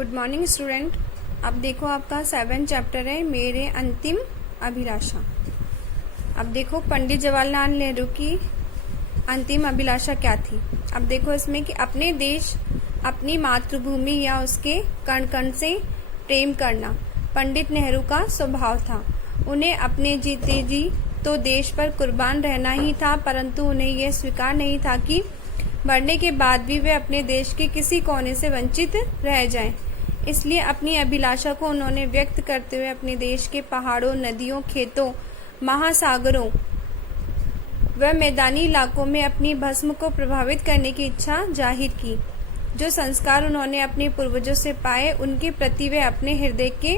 Good morning student. अब देखो आपका 7 चैप्टर है मेरे अंतिम अभिलाषा। अब देखो पंडित जवाहरलाल नेहरू की अंतिम अभिलाषा क्या थी। अब देखो इसमें कि अपने देश, अपनी मातृभूमि या उसके कण कण से प्रेम करना पंडित नेहरू का स्वभाव था। उन्हें अपने जीते जी तो देश पर कुर्बान रहना ही था, परंतु उन्हें यह स्वीकार नहीं था कि मरने के बाद भी वे अपने देश के किसी कोने से वंचित रह जाएं। इसलिए अपनी अभिलाषा को उन्होंने व्यक्त करते हुए अपने देश के पहाड़ों, नदियों, खेतों, महासागरों व मैदानी इलाकों में अपनी भस्म को प्रभावित करने की इच्छा जाहिर की। जो संस्कार उन्होंने अपने पूर्वजों से पाए, उनके प्रति वे अपने हृदय के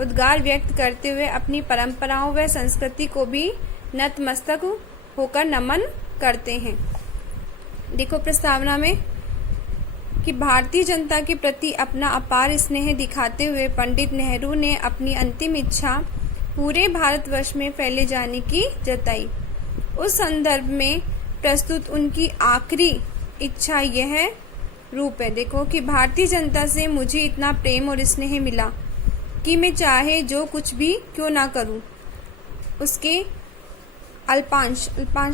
उद्गार व्यक्त करते हुए अपनी परंपराओं व संस्कृति को भी नतमस्तक होकर नमन करते हैं। देखो प्रस्तावना में कि भारतीय जनता के प्रति अपना अपार स्नेह दिखाते हुए पंडित नेहरू ने अपनी अंतिम इच्छा पूरे भारतवर्ष में फैले जाने की जताई। उस संदर्भ में प्रस्तुत उनकी आखिरी इच्छा यह रूप है। देखो कि भारतीय जनता से मुझे इतना प्रेम और स्नेह मिला कि मैं चाहे जो कुछ भी क्यों ना करूं, उसके अल्पांश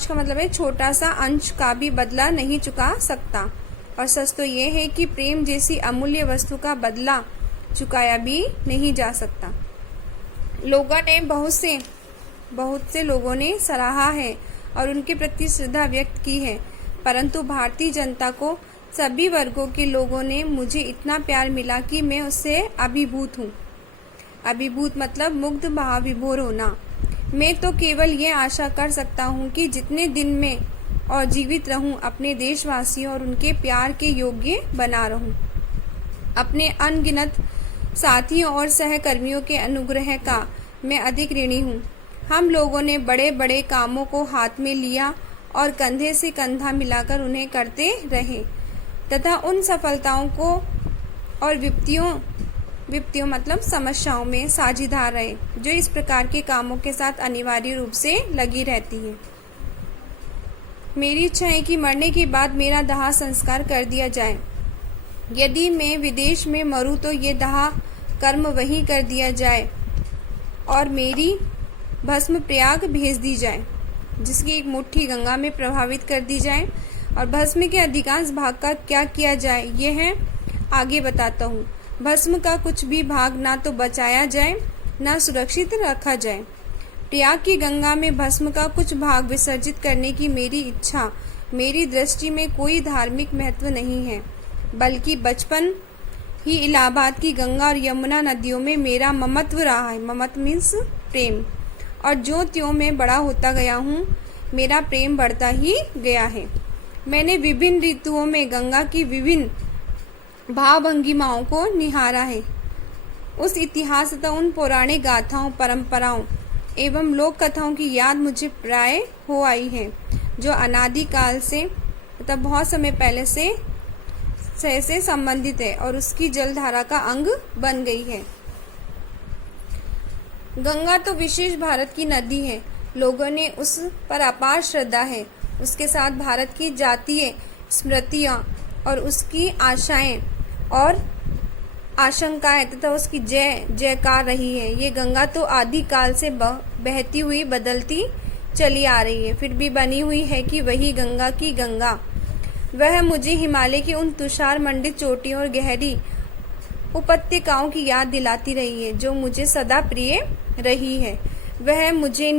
का मतलब है छोटा सा अंश का भी बदला नहीं चुका सकता। और सच तो यह है कि प्रेम जैसी अमूल्य वस्तु का बदला चुकाया भी नहीं जा सकता। बहुत से लोगों ने सराहा है और उनके प्रति श्रद्धा व्यक्त की है, परंतु भारतीय जनता को सभी वर्गों के लोगों ने मुझे इतना प्यार मिला कि मैं उससे अभिभूत हूँ। अभिभूत मतलब मुग्ध भाव विभोर होना। मैं तो केवल ये आशा कर सकता हूँ कि जितने दिन में और जीवित रहूं, अपने देशवासियों और उनके प्यार के योग्य बना रहूं। अपने अनगिनत साथियों और सहकर्मियों के अनुग्रह का मैं अधिक ऋणी हूं। हम लोगों ने बड़े बड़े कामों को हाथ में लिया और कंधे से कंधा मिलाकर उन्हें करते रहे तथा उन सफलताओं को और विपत्तियों मतलब समस्याओं में साझीदार रहे, जो इस प्रकार के कामों के साथ अनिवार्य रूप से लगी रहती है। मेरी इच्छा है कि मरने के बाद मेरा दाह संस्कार कर दिया जाए। यदि मैं विदेश में मरूं तो ये दाह कर्म वहीं कर दिया जाए और मेरी भस्म प्रयाग भेज दी जाए, जिसकी एक मुट्ठी गंगा में प्रभावित कर दी जाए। और भस्म के अधिकांश भाग का क्या किया जाए यह आगे बताता हूँ। भस्म का कुछ भी भाग ना तो बचाया जाए ना सुरक्षित रखा जाए। प्रयाग की गंगा में भस्म का कुछ भाग विसर्जित करने की मेरी इच्छा मेरी दृष्टि में कोई धार्मिक महत्व नहीं है, बल्कि बचपन ही इलाहाबाद की गंगा और यमुना नदियों में मेरा ममत्व रहा है। ममत्व मीन्स प्रेम। और जो त्यों मैं बड़ा होता गया हूँ, मेरा प्रेम बढ़ता ही गया है। मैंने विभिन्न ऋतुओं में गंगा की विभिन्न भाव भंगिमाओं को निहारा है। उस इतिहास तथा उन पौराणिक गाथाओं, परंपराओं एवं लोक कथाओं की याद मुझे प्राय हो आई है, जो अनादि काल से मतलब बहुत समय पहले से संबंधित है और उसकी जलधारा का अंग बन गई है। गंगा तो विशेष भारत की नदी है। लोगों ने उस पर अपार श्रद्धा है। उसके साथ भारत की जातीय स्मृतियां और उसकी आशाएं और आशंकाएं तथा उसकी जय जयकार रही है। ये गंगा तो आदि काल से बहती हुई बदलती चली आ रही है, फिर भी बनी हुई है कि वही गंगा की गंगा। वह मुझे हिमालय की उन तुषार मंडित चोटियों और गहरी उपत्यकाओं की याद दिलाती रही है, जो मुझे सदा प्रिय रही है। वह मुझे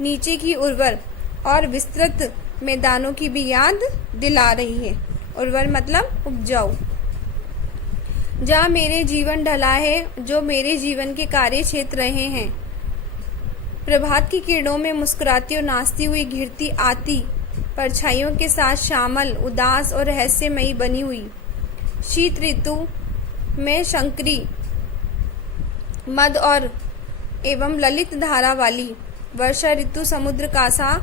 नीचे की उर्वर और विस्तृत मैदानों की भी याद दिला रही है। उर्वर मतलब उपजाऊ, जहाँ मेरे जीवन ढला है, जो मेरे जीवन के कार्य क्षेत्र रहे हैं। प्रभात की किरणों में मुस्कुराती और नाचती हुई घिरती आती परछाइयों के साथ श्यामल, उदास और रहस्यमयी बनी हुई। शीत ऋतु में शंकरी मद और एवं ललित धारा वाली। वर्षा ऋतु समुद्र का सा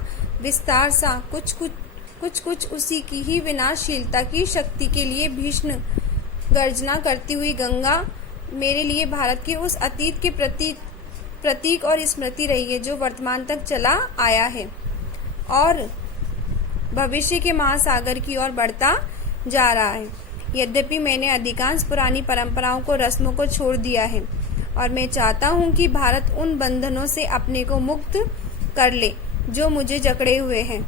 विस्तार सा, कुछ उसी की ही विनाशशीलता की शक्ति के लिए भीषण गर्जना करती हुई गंगा मेरे लिए भारत के उस अतीत के प्रतीक और स्मृति रही है, जो वर्तमान तक चला आया है और भविष्य के महासागर की ओर बढ़ता जा रहा है। यद्यपि मैंने अधिकांश पुरानी परंपराओं को, रस्मों को छोड़ दिया है और मैं चाहता हूँ कि भारत उन बंधनों से अपने को मुक्त कर ले जो मुझे जकड़े हुए हैं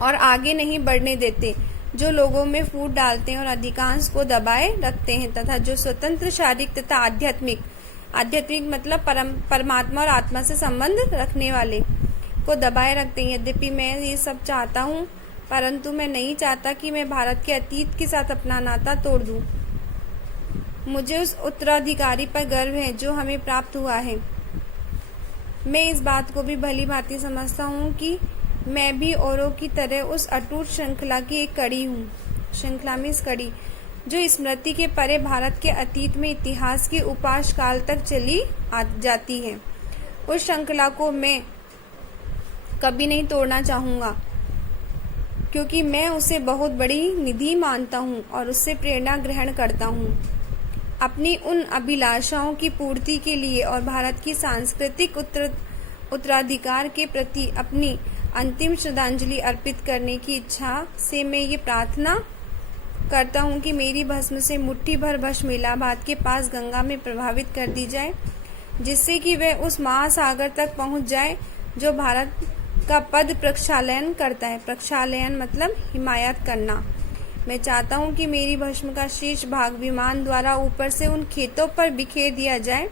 और आगे नहीं बढ़ने देते, जो लोगों में फूट डालते हैं और अधिकांश को दबाए रखते हैं, तथा जो स्वतंत्र शारीरिक तथा आध्यात्मिक मतलब परमात्मा और आत्मा से संबंध रखने वाले को दबाए रखते हैं। यद्यपि मैं ये सब चाहता हूँ, परंतु मैं नहीं चाहता कि मैं भारत के अतीत के साथ अपना नाता तोड़ दूं। मुझे उस उत्तराधिकारी पर गर्व है जो हमें प्राप्त हुआ है। मैं इस बात को भी भली भांति समझता हूँ कि मैं भी औरों की तरह उस अटूट श्रृंखला की एक कड़ी हूँ, श्रृंखला में इस कड़ी जो स्मृति के परे भारत के अतीत में इतिहास के उपास काल तक चली जाती है। उस श्रृंखला को मैं कभी नहीं तोड़ना चाहूँगा, क्योंकि मैं उसे बहुत बड़ी निधि मानता हूँ और उससे प्रेरणा ग्रहण करता हूँ। अपनी उन अभिलाषाओं की पूर्ति के लिए और भारत की सांस्कृतिक उत्तराधिकार के प्रति अपनी अंतिम श्रद्धांजलि अर्पित करने की इच्छा से मैं ये प्रार्थना करता हूँ कि मेरी भस्म से मुट्ठी भर भस्म इलाहाबाद के पास गंगा में प्रभावित कर दी जाए, जिससे कि वह उस महासागर तक पहुँच जाए जो भारत का पद प्रक्षालन करता है। प्रक्षालन मतलब हिमायत करना। मैं चाहता हूँ कि मेरी भस्म का शेष भाग विमान द्वारा ऊपर से उन खेतों पर बिखेर दिया जाए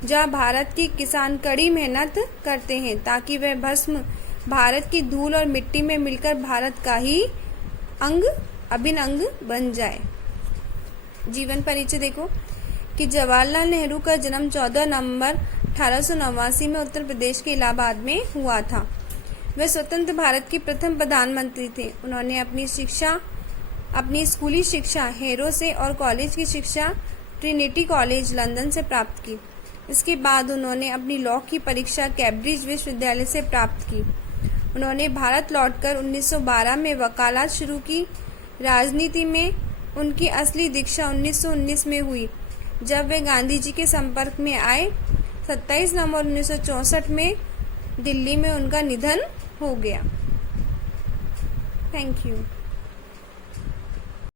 जहाँ भारत की किसान कड़ी मेहनत करते हैं, ताकि वह भस्म भारत की धूल और मिट्टी में मिलकर भारत का ही अभिन्न अंग बन जाए। जीवन परिचय देखो कि जवाहरलाल नेहरू का जन्म 14 नवंबर 1889 में उत्तर प्रदेश के इलाहाबाद में हुआ था। वे स्वतंत्र भारत के प्रथम प्रधानमंत्री थे। उन्होंने अपनी स्कूली शिक्षा हैरो से और कॉलेज की शिक्षा ट्रिनिटी कॉलेज लंदन से प्राप्त की। इसके बाद उन्होंने अपनी लॉ की परीक्षा कैम्ब्रिज विश्वविद्यालय से प्राप्त की। उन्होंने भारत लौटकर 1912 में वकालत शुरू की। राजनीति में उनकी असली दीक्षा 1919 में हुई, जब वे गांधी जी के संपर्क में आए। 27 नवंबर 1964 में दिल्ली में उनका निधन हो गया। Thank you.